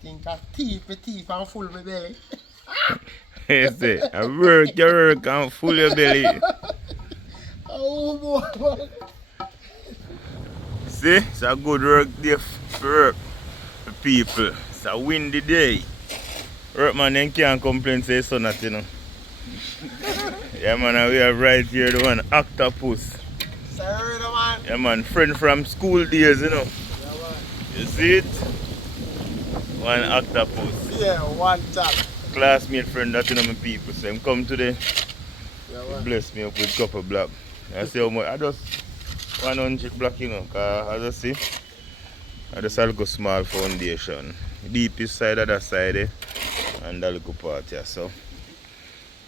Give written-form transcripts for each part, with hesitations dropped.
Think of teeth and full my belly. Yes, I work and full your belly. Oh boy. See, it's a good work day for work for people. It's a windy day. Workman then can't complain say so not, you know. Yeah man, we have right here the one octopus. Sorry man. Yeah man, friend from school days, you know. Yeah man. You see it? One octopus. Yeah, one top. Classmate friend that you know my people. So him come today. Yeah man. Bless me up with couple black. I say how much I just 100 black, you know, cause as I see I just a little small foundation. Deepest side of that side and that little part here, so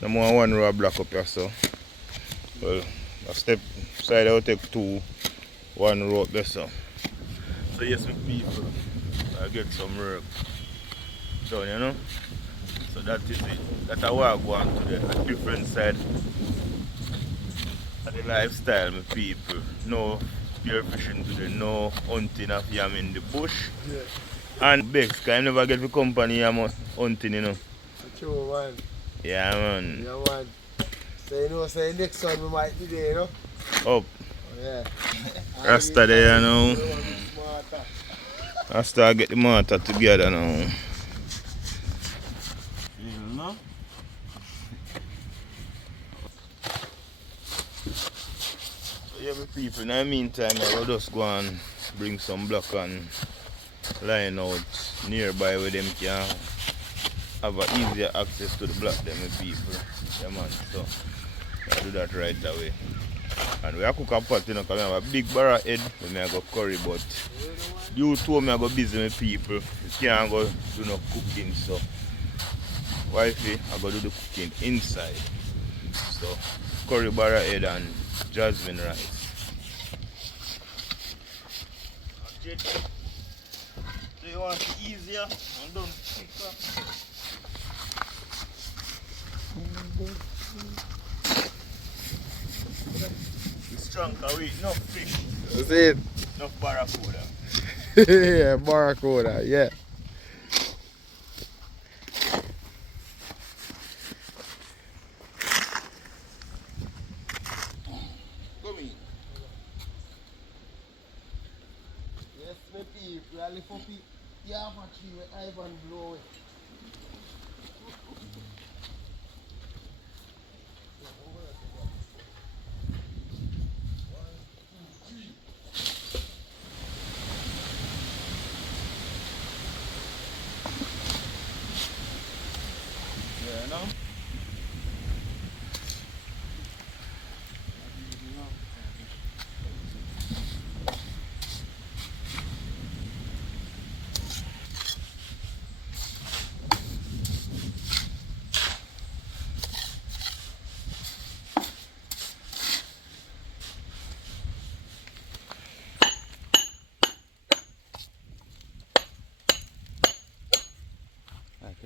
no more one row of black up here, so well a step side I will take two, one row up there, so yes my people, I get some work done, you know. So that is it. That's how I go on to a different side of the lifestyle, my people. No spearfishing today, no hunting of yam in the bush. Yeah. And Bex, because I never get the company yam hunting, you know. True man. Yeah man. Yeah man. So you know, say next one we might be there, you know? Up. Oh, yeah. Rasta there, you know. Rasta get the mortar together now. You know? So yeah, my people, in the meantime, I will just go and bring some block and line out nearby where them can have a easier access to the block them, my people. Yeah man, so I do that right away. And we have to cook a pot, you know, because we have a big barra head when I go curry, but you two me I go busy with people. You can't go do no cooking, so wifey I go do the cooking inside. So curry barra head and jasmine rice. Do you want it easier and done quicker? It's strong because we eat enough fish. That's it. Enough barracuda. Yeah, barracuda, yeah. Come in. Yes, my people, I live up here. Yeah, but tree where Ivan blow it. Yeah, no?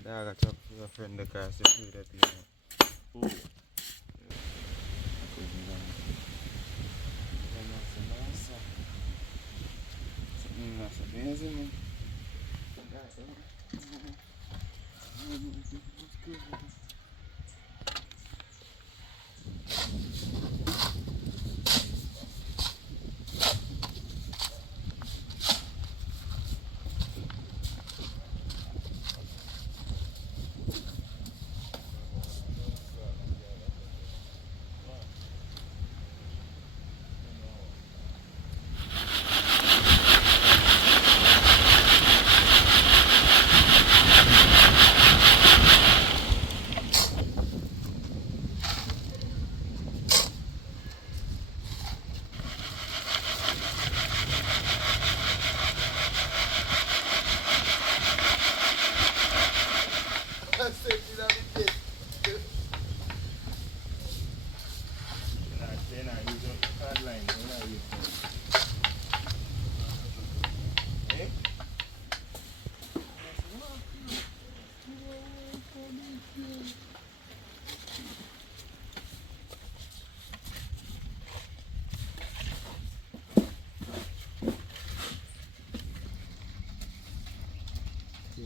I got to your friend the car to see that you know.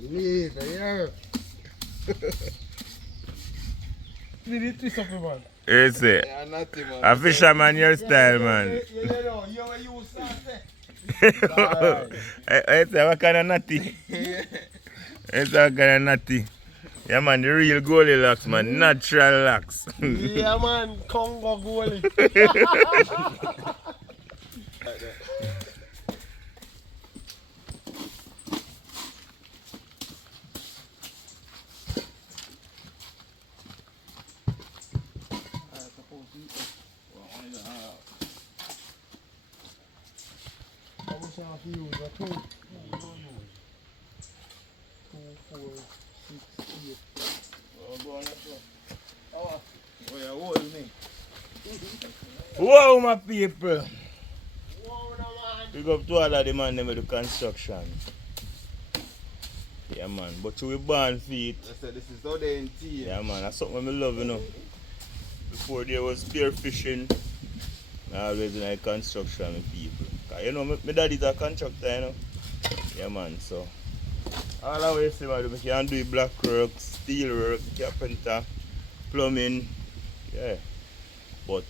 Leave it here. Did it twist up, man? It's it. Yeah, nothing, man. A fisherman your style, man. You know, you start Alright. It's what kind of natty? It's what kind of natty? Yeah, man, the real goalie locks, man. Natural locks. Yeah, man. Congo goalie. Half use a 2, 4, 6, 8. Oh, yeah, hold me. Whoa, my people. Whoa, no, man. Big up to all of the man them with the construction. Yeah, man. But we born for it. I said this is Odane tea. Yeah, man. That's something I love, you know. Before there was spearfishing, I always in like construction with people. Cause, you know, my daddy's a contractor, you know. Yeah, man. So, all I always say, man, we can do black work, steel work, carpenter, plumbing. Yeah. But,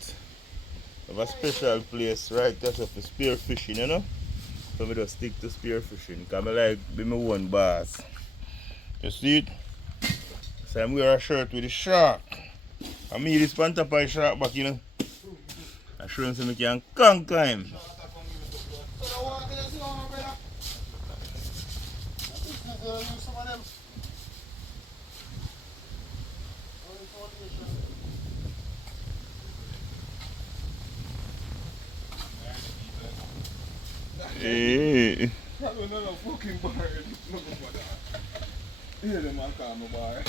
we have a special place right just for spearfishing, you know. So, I just stick to spearfishing. Because I like be my own boss. You see it? So, I'm wearing a shirt with a shark. I mean, this pant up on shark back, you know. I show him so I can conquer him. Hey. That was another fucking bar. Look for that. Hear them man call me bar.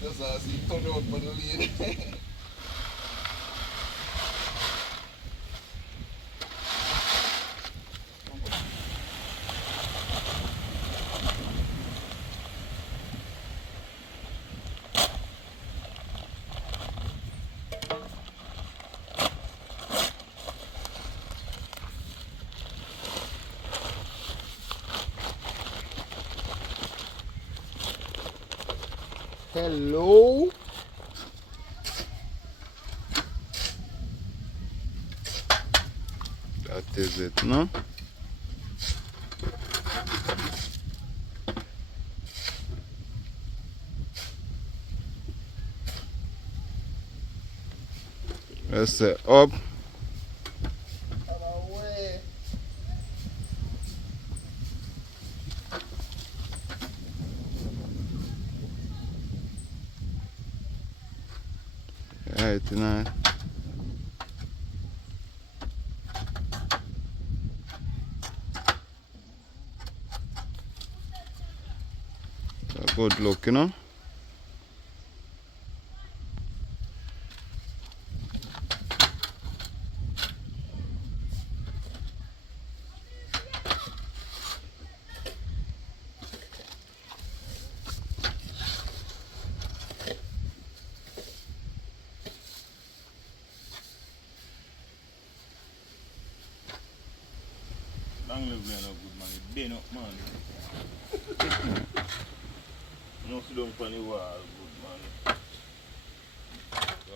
That's how I see turn out for the lane. Hello. That is it, no? Let's say up. Right, you know. A good look, you know. Long live me, no good man. It been up, man. No sit down on the wall, good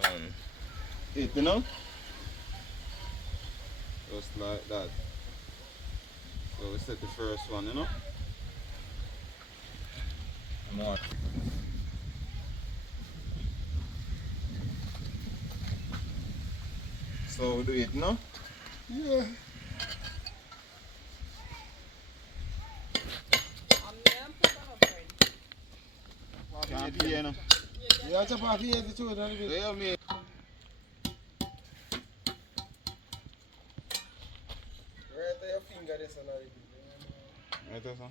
man. It, you know? Just like that. So we set the first one, you know? More. So we do it, no? Yeah. Can't be, you know? Yeah, chop off here the two of them. Yeah, me. Right there, your finger this and all. Right there, son.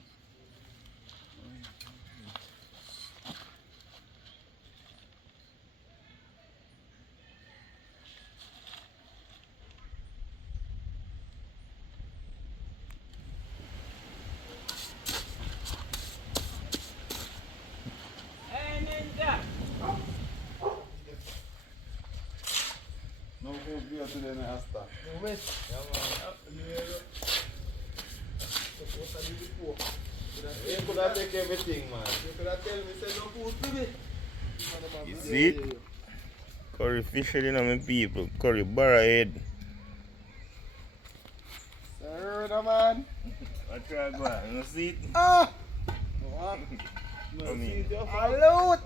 No No food here today in Asta. You miss? Yeah, man. You could have taken everything, man. You could have told me, say no food for me. You see? Curry fish head, you know, my people. Curry barra head. Sir, no man. I try go on. You see it? Ah! What? I mean, Hello!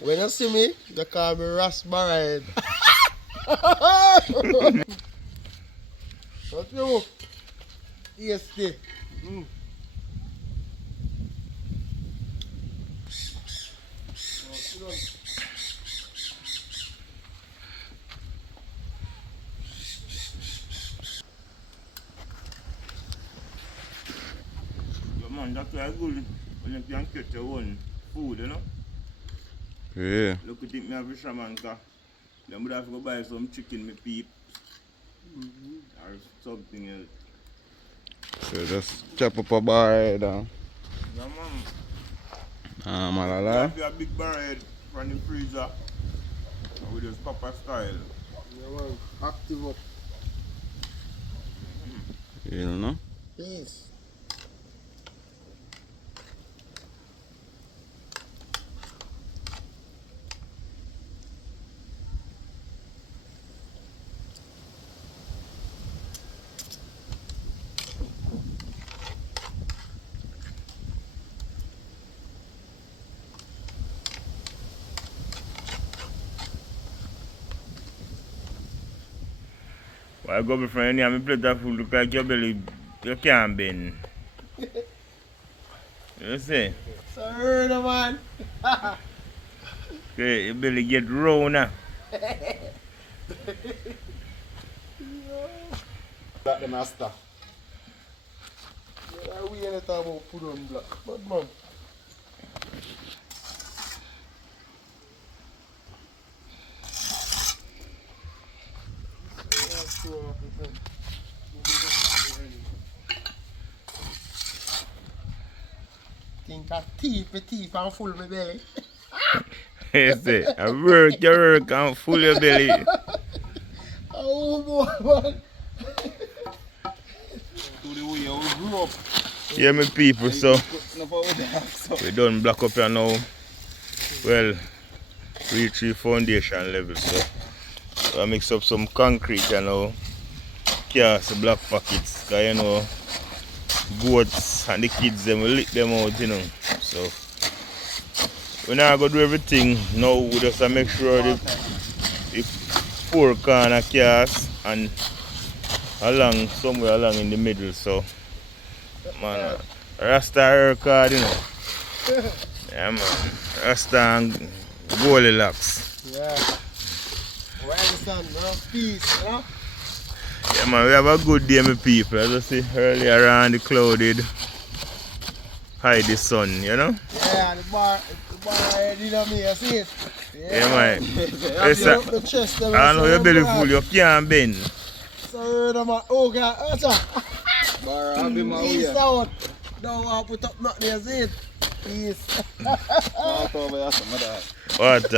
When you see me, they call me raspberry. What you? EST. yeah, man, that's why good when you can catch your own food, you know? Yeah. Look at it, me have a shaman car. Then would have to go buy some chicken, me peep. Or something else. So just chop up a bar head down. Yeah, man. Man, You I have a big barrel head from the freezer. And we just papa style. Yeah, man. Active up. You know? Peace. Why go before you have a plate of food look like your belly, you can't bend. You see? Sir, no man. Okay, your belly get round now. That the master. Yeah, we ain't talking about put on black. But man. Think of teeth and full my belly. You see? I work and full your belly. Oh boy, man. To the way you grew up. Yeah, my people, so No power there, so. we done block up here now. Well, reach the foundation level, so I mix up some concrete, you know. Cast black pockets, cause you know goats and the kids them will lick them out, you know. So we now go do everything. Now we just make sure the four corner cast and along somewhere along in the middle. So man, Rasta hair card, you know. Yeah man, Rasta and Goldilocks. Yeah. Well, son, no peace, you know? Yeah man, we have a good day, my people. As I see earlier on the clouded hide the sun, you know? Yeah, the bar you know me, I see it. Yeah man. Yes, Up the chest, them, I know so your belly bad. full, you can't bend. So, the man, oh God, Bar, I'll be my peace way. out. Don't want to put up nothing, I see it. Peace. Out over here, some of that. What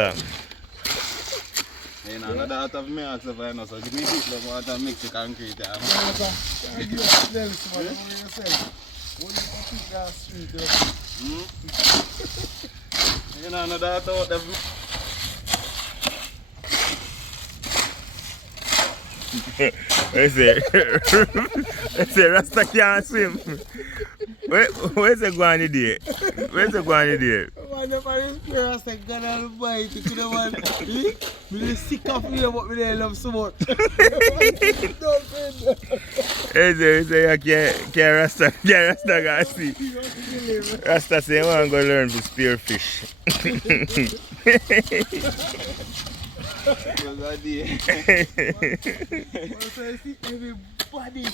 Hey, no, no doubt of me, also, I know, so give me people who want to mix the concrete. Yeah, man. Can't give up Nelson, man. What do you say? What do you think that street, You know, no doubt about the I say Rasta can't swim. Where's the going today? Where's the going today? Man, if I just pray, I say, God almighty, you know what? Me just sick of you, but me they love so much. Don't bend. I say can't Rasta go see. Rasta say I want to go learn to spearfish. was idea. Once I see everybody.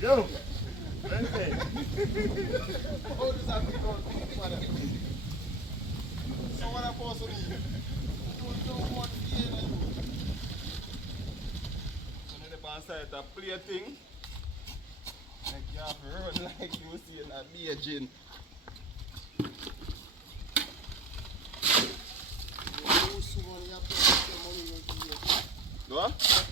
Yo, How does that become big, man? So what I'm supposed to do? You don't want to hear that. So then the ball one side a play thing. Like you have to run like you see in a Beijing. What?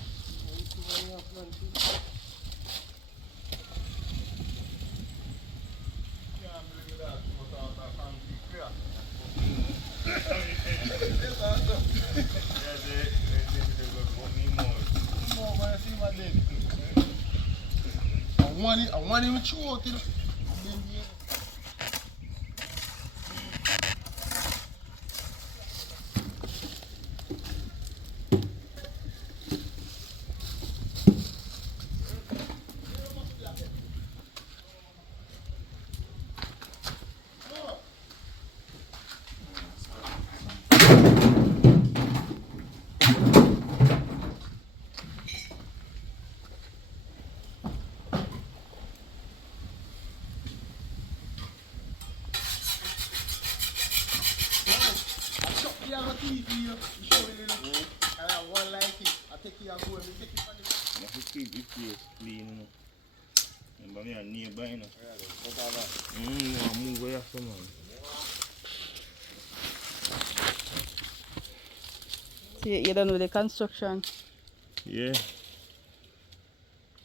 I want him to chew out, you know. Keep this place clean, you know. Remember me a neighbor, you know. Move away from man. So you're done with the construction? Yeah.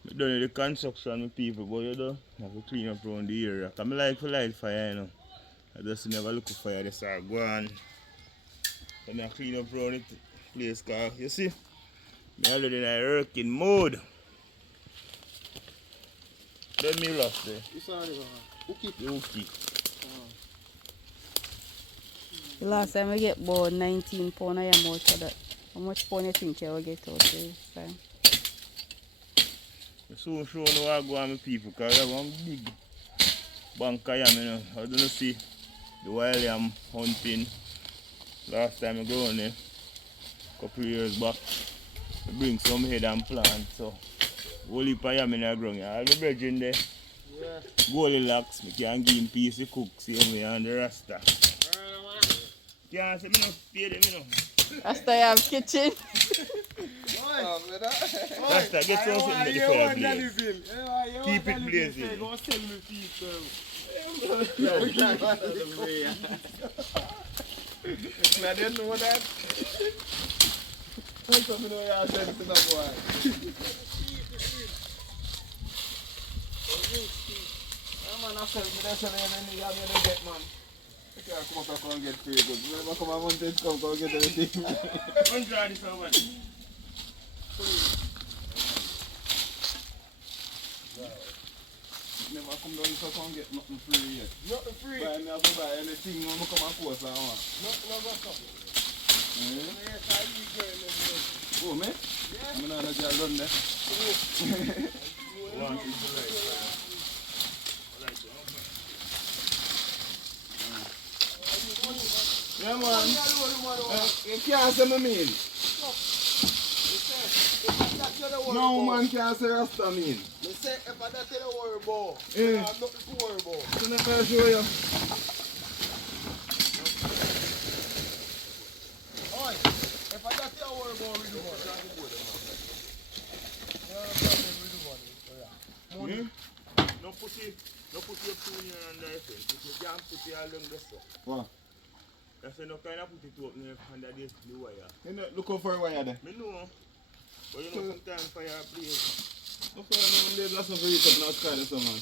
I'm done with the construction with people, but you know, I have to clean up around the area. I like to light fire, you know. I just never look for fire, they start going. So I clean up around the place, cause you see, I'm already in a working mode. Then me lost there. You saw it, Uki. The hooky. The last time we get about 19 pounds I am out for that. How much pound you think you will get out this time? I soon show you what I go on with people, because I have one big bank I am, you know. I don't see the wild yam hunting. Last time I go on there, a couple of years back, I bring some head and plant, so whole heap of yam in the ground. I have my brethren there. Yeah. Goldilocks, I can give him piece of cook, same way, and the Rasta. Can't say me no pay them, you know. Rasta, you have kitchen. Rasta, get something ready for the blaze. Keep it blazing. Go sell me people. I didn't know that. I don't know how to say to that boy. Man, I said, that's an enemy. You have to get, man. You can't come up and get free good. You never come and want to come get anything. Don't try this one. Never come down to come get nothing free yet. Nothing free. Buy me have to buy anything when I come and post that one. Nothing of that. Oh, me? Yeah. I'm not going to run there. One is right. Yeah, man. You can't say me mean. No man can't say Rasta mean. Me say if I don't tell you worry about, Yeah. I have nothing to worry about. So let me show you. Oi, if I don't tell you worry about, read the money. Money. No put your tune in under your fence. You can't put it along the stuff. What? That's why no kind of put it up under the wire. You know, look out for a wire there. Me know. But you know sometimes fire blaze. Look for a blaze, that's not for you to not sky this one, man.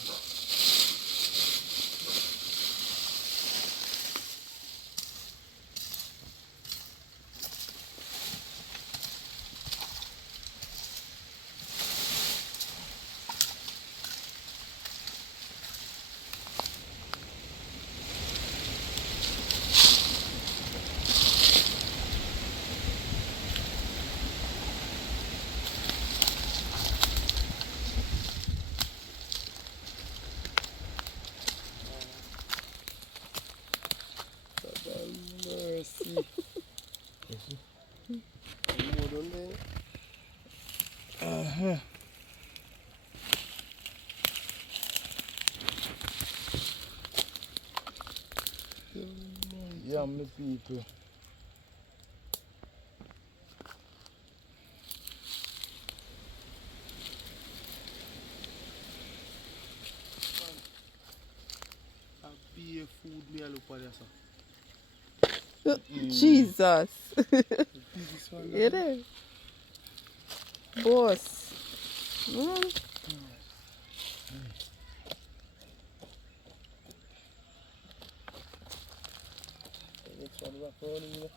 Mercy. More done there. Yeah, my people. be a food me a look for this. Jesus. This one. It is. Boss. Mm. Which one was rolling?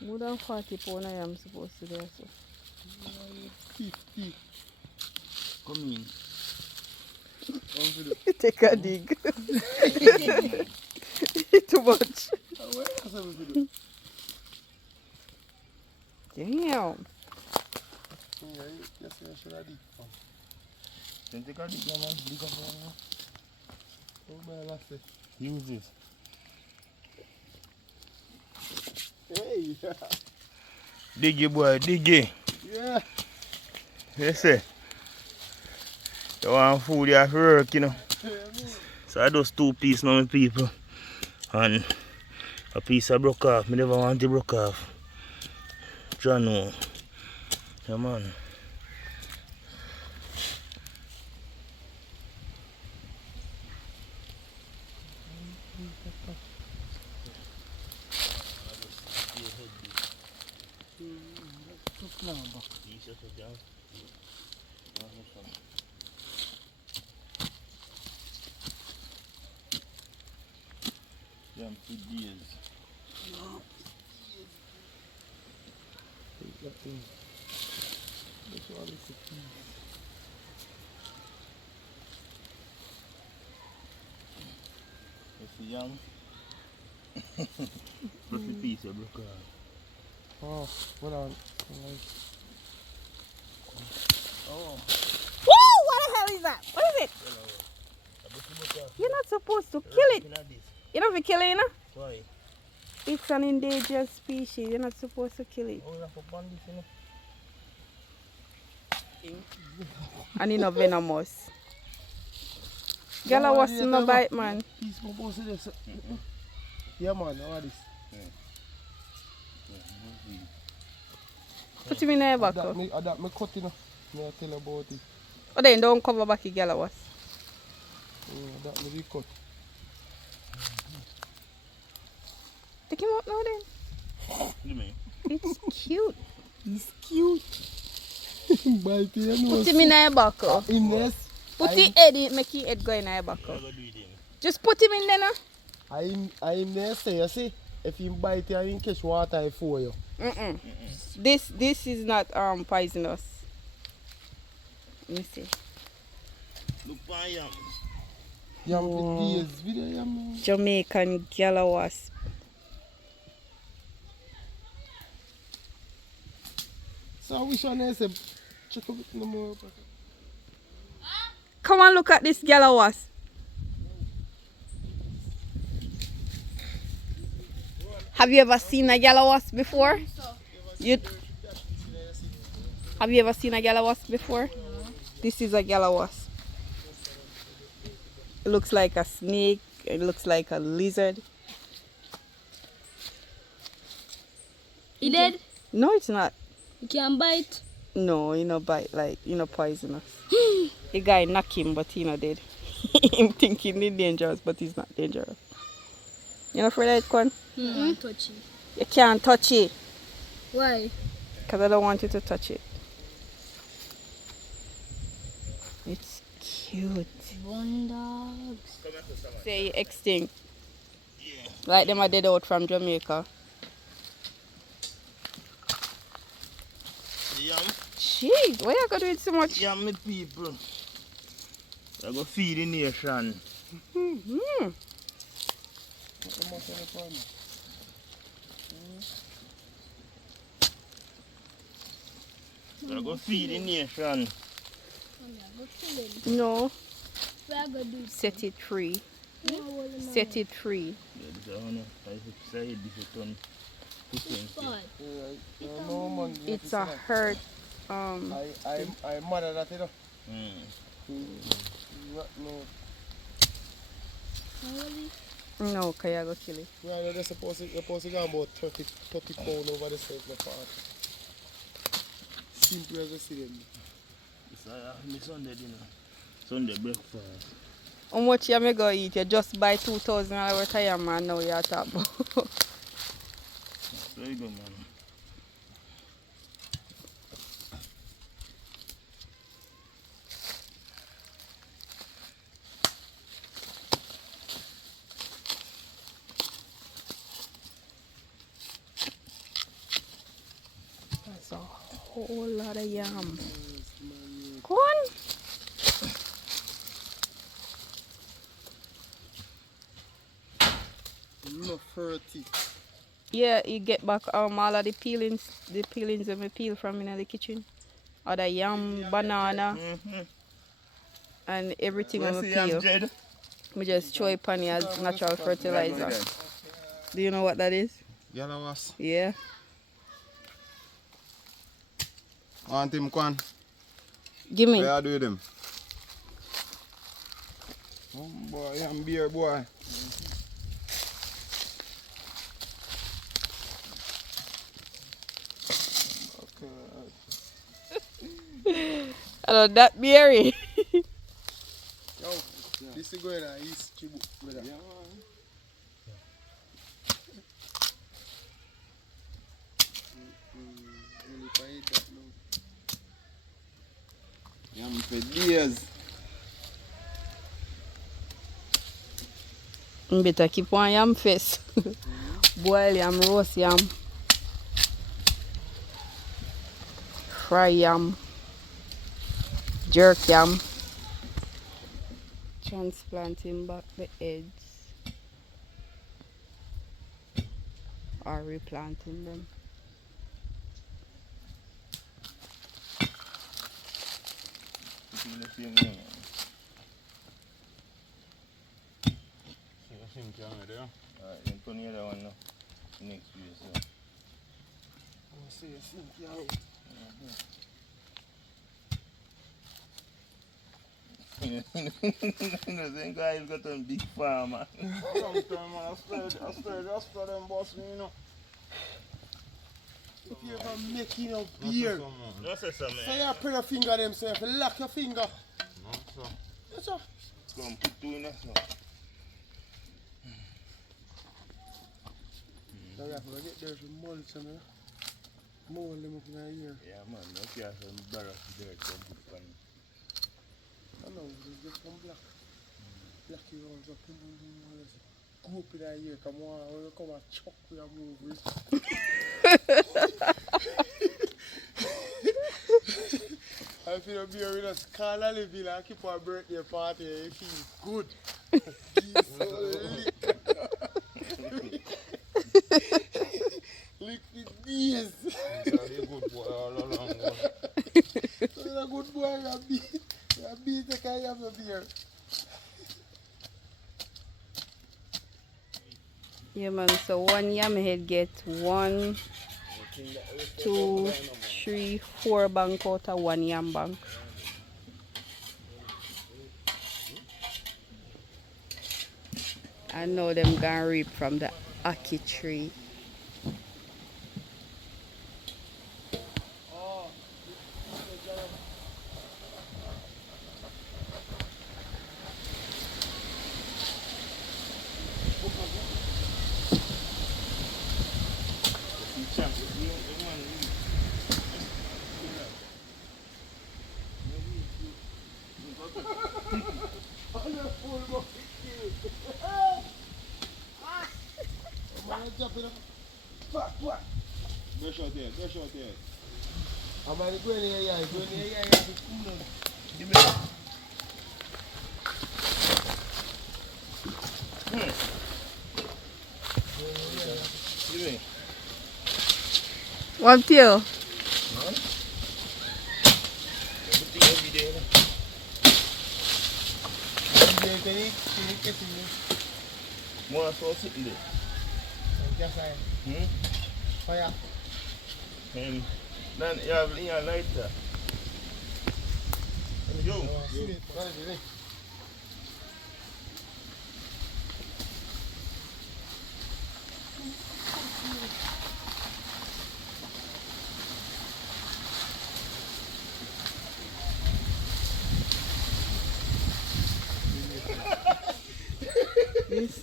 More than 40 pounds I am supposed to do so. 50. Come in. Take a dig. Too much. Where else am I do? Damn. Yeah, yes, I should have dig. Then take a dig, man. Dig up one. Oh, my last day. Use this. Hey! Diggy boy, diggy. Yeah! You see? You want food, you have to work, you know. So I just 2 pieces now, my people. And a piece of broke off. I never want to broke off. John, no. Yeah, man. Jam for days. You see yam? Just a piece of broke off. Oh, hold on. Oh. Whoa! What the hell is that? What is it? You're not supposed to kill it. You're not to kill it, you know? Why? It's an endangered species. You're not supposed to kill it. Oh, you have to ban this, you know? And it's not venomous. Gala was no bite, man. Piece more boss of this. Yeah, man, how are this? Put him in there back. That me cut, you know. Me tell you about it. Oh, then don't cover back the gala was. That me be cut. Take him out now then. You mean? It's cute. He's cute. Bite your nose. Put him in there back. In this. Put the head in, make his head go in there back. Just put him in there now. I in there say, you see, if you bite you, you catch water for you. This is not poisonous. Let me see. Look for yam. Yam for days. Video yam. Jamaican gala wasp. So which one I say, check a bit no more. Come and look at this gala wasp. Have you ever seen a gala wasp before? Have you ever seen a gala wasp before? This is a gala wasp. It looks like a snake. It looks like a lizard. He dead? No, it's not. You can't bite? No, you know bite, like, you know poisonous. The guy knock him, but he not dead. Him thinking he's dangerous, but he's not dangerous. You know afraid of it, Quan? Touch it. You can't touch it. Why? Because I don't want you to touch it. It's cute. One dogs. Say extinct. Like them are dead out from Jamaica. Yam. Jeez, why you gonna do it so much? Yam, me people. I go feed the nation. I go feed the nation. Go kill him. No, Where I go do it? set it free. No, hold him on. Set it free. Yeah, this is one. I say this is done. Spot. No man. It's a hurt. I mad at that, you know. No. No, because you go kill it. Yeah, you're supposed to go about 30 pounds over the side of the part. Simple as I see them. My Sunday dinner. Sunday breakfast. How much you may go eat? You just buy 2,000 worth of yam and now you're talking about. Very good, man. That's a whole lot of yam. Go on. No 30. Yeah, you get back all of the peelings that we peel from in the kitchen. Or the yam, banana, and everything we peel. Jed? We just throw it on it as natural fertilizer. Do you know what that is? Yellow wasp. Yeah. Want him, Kwan? Give me. What you do with him? Oh boy, I'm beer boy. Hello, that berry. Yo, this is going on East Chibu, brother. Yeah, Only if I eat that now. yam for days. Better keep on yam face. Boil yam, roast yam, fry yam, jerk yam, transplanting back the edges or replanting them. Alright, then turn the other one now. Next video, so. Oh, see you sink out. You know, them guys got a big farmer. Long time, man. I spread them boss me, you know. If you ever making a beer, No, say something. say you put your finger them, say if you lock your finger. No, sir. That's all. Come put two in there, so. So you have to get there for months, man. Mold them up in a year. Yeah, man, no care for me borrow dirt from good fun. I know, it's just one black. Black you around, so boom, boom, boom, all this. Go up in a year, come on, when you come and chop with your move. I feel be with us, call a living and keep our birthday party, it feels good. Lick the knees. He's a good boy all along. You're a good boy, you're a beat, you can't have the beer. Yeah, man. So one yam head get 1, 2, 3, 4 bank out of one yam bank. I know them gonna reap from the ackee tree. Brush out there, brush out there. I'm going to go in here, go in here, cool. Give me that. Give me. One peel. Everything every day. More so sitting there. Just like fire. And then you have a lighter. Let me go.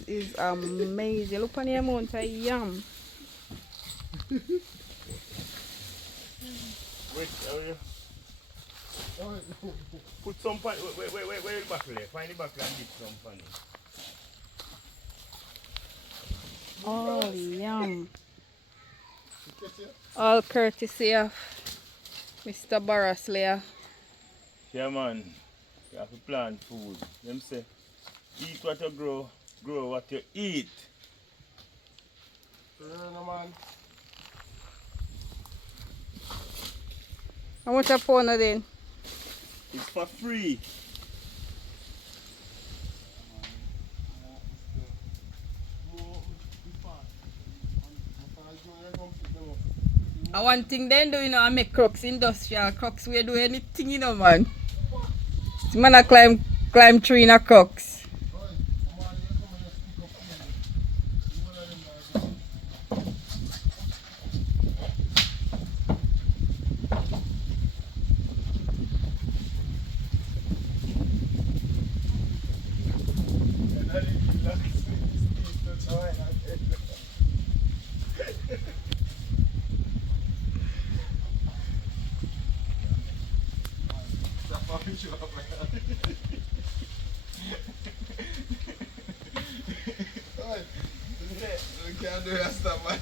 is amazing. Look on the amount of yam. Wait, put some pan. Wait, where the buckle there? Find the buckle and dip some pan. Oh, yum. All courtesy of Mr. Barrasley. Yeah, man. You have to plant food. Them say, eat what you grow what you eat. Man. How much a pound then? It's for free. And one thing then do, you know, I make crocs, industrial crocs. We do anything, you know, man. This man a climb tree in a crocs. Can't do that stuff, man.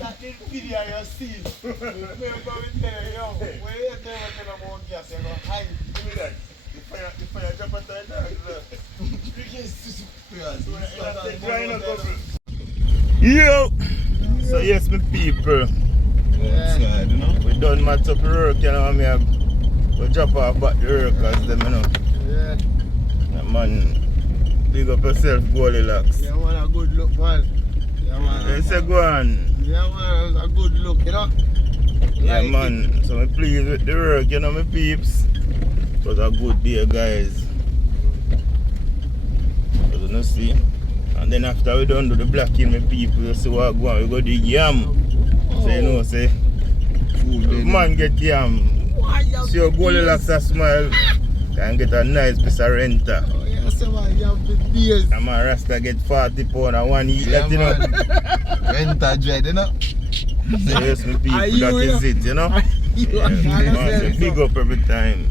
That video you see. Remember we tell you, yo, when you tell me about gas, you're going to hide. Give me that. The fire drop at the dog. You can see Yo! So yes, my people. Outside, you know? We done match up the work, you know, we drop off back the workers, them, you know. Yeah. Yeah, man, big up yourself, Goldilocks. Yeah, man, a good look, man. Yeah, man. They say go on. Yeah, man, it was a good look, you know? Yeah, Like man, so I'm pleased with the work, you know, my peeps. It was a good day, guys. As you know, see. And then after we done do the blacking, my people, you see what go on, we go dig yam. So you know, say, food, man get yam. See your Goldilocks a smile, can get a nice piece of renter. Oh, yeah, so man, you have the beers. And my Rasta get 40 pounds and one eat that, you know. Renter dread, you know? So yes, my people, Are you, that is it, you know. You Yeah, are man, so big up every time.